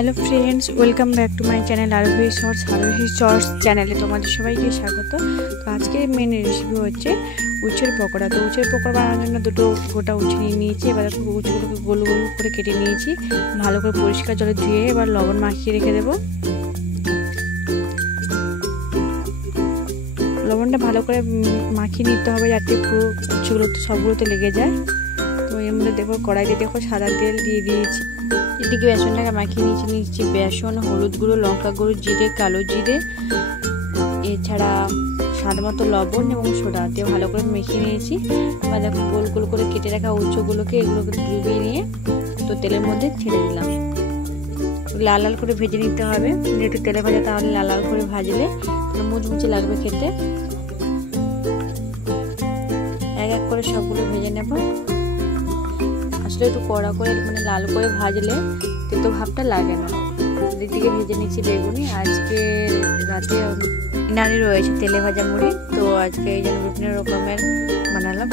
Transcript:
Hello friends, welcome back to my channel আরোহী shorts চ্যানেলে তোমাদের সবাইকে স্বাগত। তো আজকের মেন রেসিপি হচ্ছে উচ্ছের পকোড়া। তো উচ্ছের পকোড়া বানানোর জন্য দুটো গোটা উচ্ছে নিয়ে নিয়েছি। এবার উচ্ছেগুলোকে গোল গোল করে কেটে নিয়েছি, ভালো করে পরিষ্কার জলে ধুয়ে এবার লবণ মাখিয়ে রেখে দেবো। লবণটা ভালো করে মাখিয়ে নিতে হবে যাতে পুরো উচ্ছেগুলোতে সবগুলোতে লেগে যায়। তো এর মধ্যে দেখো কড়াইতে দেখো সাদা তেল দিয়ে দিয়েছি। এদিকে বেসনটাকে মাখিয়ে নিচ্ছি বেসন, হলুদ গুঁড়ো, লঙ্কা গুঁড়ো, জিরে, কালো জিরে, এছাড়া স্বাদ মতো লবণ এবং সোডা দিয়ে ভালো করে মেখে নিয়েছি। এবার দেখো গোল গোল করে কেটে রাখা উচ্চগুলোকে এগুলোকে ডুবিয়ে নিয়ে তো তেলের মধ্যে ছেড়ে দিলাম। লাল লাল করে ভেজে নিতে হবে, যেহেতু তেলে ভাজা তাহলে লাল লাল করে ভাজলে মুচমুচে লাগবে খেতে। এক এক করে সবগুলো ভেজে নেব। আসলে একটু কড়া করে মানে লাল করে ভাজলে তেতো ভাবটা লাগে না। দিকে ভেজে নিচ্ছি বেগুনি। আজকে রাতে নাড়ি রয়েছে তেলে ভাজা মুড়ি, তো আজকে এই জন্য বিভিন্ন রকমের বানালাম।